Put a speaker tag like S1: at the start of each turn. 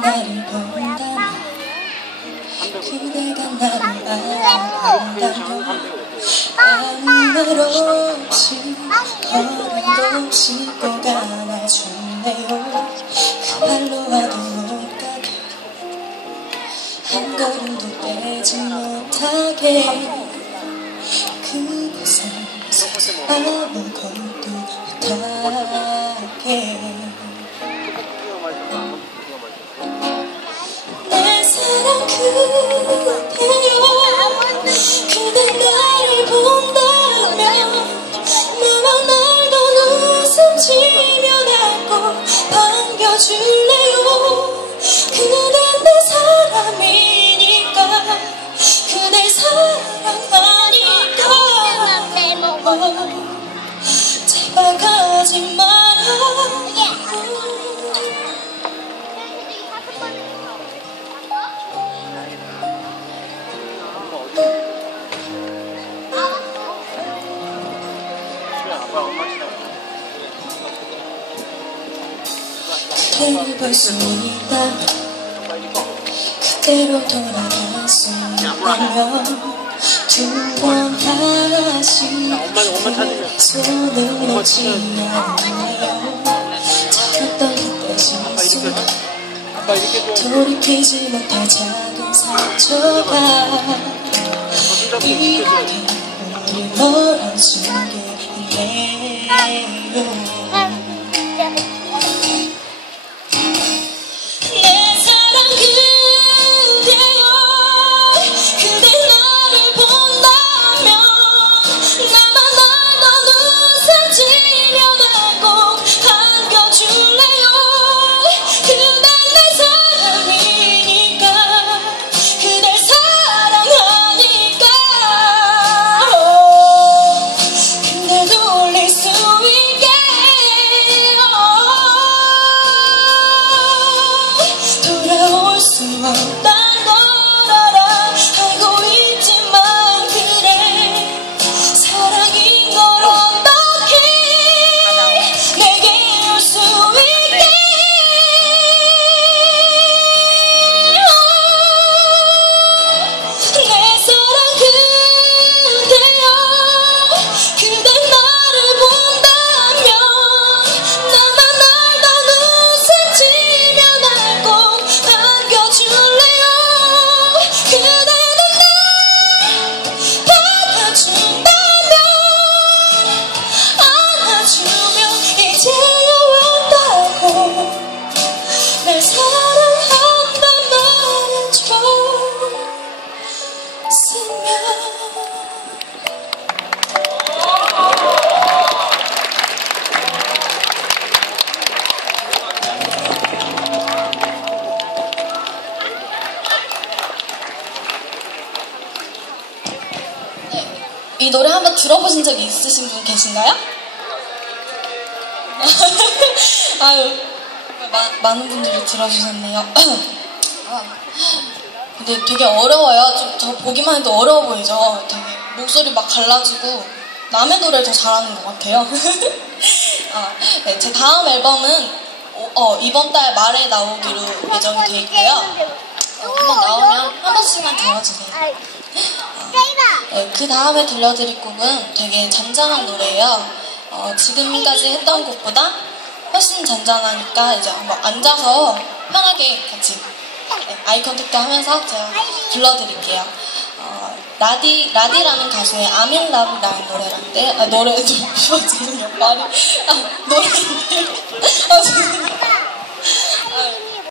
S1: 나를 본다면 그대가 나를 안다면 아무 말 없이 허락도 싣고 가나주네요 그 말로 와도 못 가게 한 걸음도 빼지 못하게 그곳에서 아무것도 못 제발 가지 마라. 그대를 볼수 있다. 그대로 돌아갈 수 있다면 두번 다시 손을 놓지 않아요 작았던 그때 실수 돌이키지 못할 작은 상처가 이렇게 우리 멀어지게 이 노래 한번 들어보신 적 있으신 분 계신가요? 아유, 마- 많은 분들이 들어주셨네요. 아, 근데 되게 어려워요. 좀 저 보기만 해도 어려워 보이죠? 되게 목소리 막 갈라지고 남의 노래를 더 잘하는 것 같아요. 아, 네, 제 다음 앨범은 어, 어, 이번 달 말에 나오기로 예정이 돼 있고요. 어, 한번 나오면 한 번씩만 들어주세요. 네, 그 다음에 들려드릴 곡은 되게 잔잔한 노래예요. 어, 지금까지 했던 곡보다 훨씬 잔잔하니까 이제 한번 앉아서 편하게 같이 네, 아이 컨택도 하면서 제가 불러드릴게요. 어, 라디, 라디라는 가수의 in Love라는 노래란데, 아, 노래도, 죄송해요. 말이, 아, 노래, 아, 죄송해요.